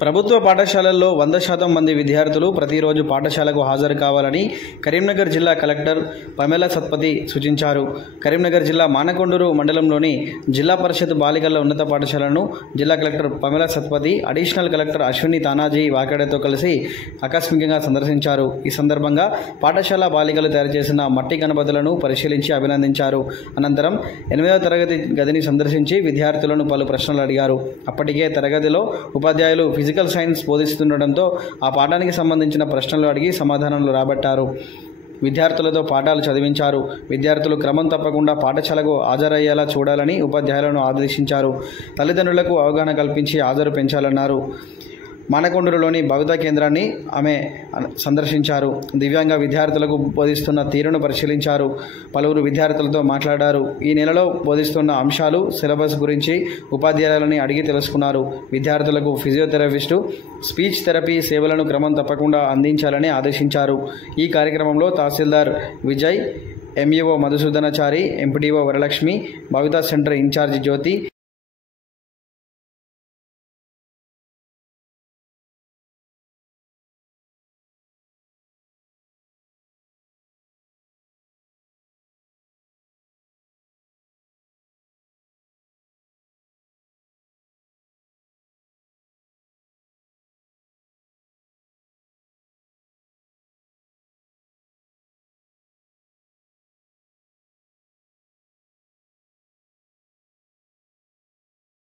ప్రభుత్వ పాఠశాలల్లో 100% మంది విద్యార్థులు ప్రతిరోజు పాఠశాలకు హాజరు కావాలని కరీంనగర్ జిల్లా కలెక్టర్ పమేలా సత్పతి సూచించారు. కరీంనగర్ జిల్లా మానకొండూరు మండలంలోని జిల్లా పరిషత్ బాలికల ఉన్నత పాఠశాలను జిల్లా collector Pamela Satpathy additional collector Ashwini Tanaji వాకేడతో కలిసి ఆకస్మికంగా సందర్శించారు. ఈ సందర్భంగా పాఠశాల బాలికలు తయారు చేసిన మట్టి గణపతులను పరిశీలించి అభినందించారు. అనంతరం 8వ తరగతి గదిని సందర్శించి విద్యార్థులను పలు ప్రశ్నలు అడిగారు. అప్పటికే తరగతిలో ఉపాధ్యాయులు ఫిజికల్ సైన్స్ బోధిస్తుండటంతో ఆ పాఠానికి సంబంధించిన ప్రశ్నలు అడిగి సమాధానాలు రాబట్టారు. విద్యార్థులతో పాఠాలు చదివించారు. విద్యార్థులు క్రమం తప్పకుండా పాఠశాలకు హాజరయ్యేలా చూడాలని ఉపాధ్యాయులను ఆదేశించారు. తల్లిదండ్రులకు అవగాహన కల్పించి హాజరు పెంచాలన్నారు. మానకొండూరులోని భవితా కేంద్రాన్ని ఆమె సందర్శించారు. దివ్యాంగ విద్యార్థులకు బోధిస్తున్న తీరును పరిశీలించారు. పలువురు విద్యార్థులతో మాట్లాడారు. ఈ నెలలో బోధిస్తున్న అంశాలు, సిలబస్ గురించి ఉపాధ్యాయులని అడిగి తెలుసుకున్నారు. విద్యార్థులకు ఫిజియోథెరపిస్టు, స్పీచ్ థెరపీ సేవలను క్రమం తప్పకుండా అందించాలని ఆదేశించారు. ఈ కార్యక్రమంలో తహసీల్దార్ విజయ్, ఎంఈఓ మధుసూదనాచారి, ఎంపీడీఓ వరలక్ష్మి, భవితా సెంటర్ ఇన్ఛార్జి జ్యోతి,